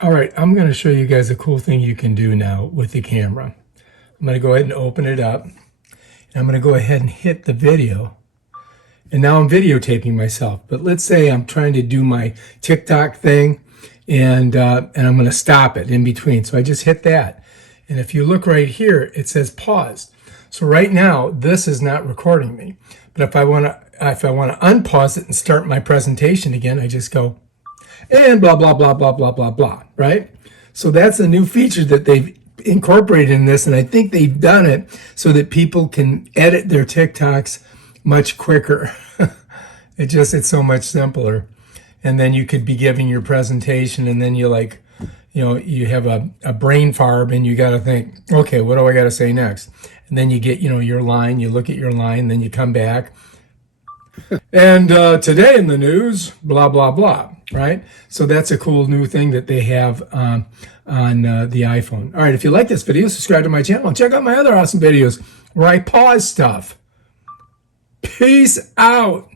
All right, I'm going to show you guys a cool thing you can do now with the camera. I'm going to go ahead and open it up. And I'm going to go ahead and hit the video. And now I'm videotaping myself. But let's say I'm trying to do my TikTok thing and I'm going to stop it in between. So I just hit that. And if you look right here, it says pause. So right now, this is not recording me. But if I want to unpause it and start my presentation again, I just go and blah, blah, blah, blah, blah, blah, blah, right? So that's a new feature that they've incorporated in this, and I think they've done it so that people can edit their TikToks much quicker. It's so much simpler. And then you could be giving your presentation, and then you you have a brain fart, and you got to think, okay, what do I got to say next? And then you get, your line, you look at your line, then you come back. And today in the news, blah, blah, blah, right? So that's a cool new thing that they have on the iPhone. All right, if you like this video, subscribe to my channel and check out my other awesome videos where I pause stuff. Peace out.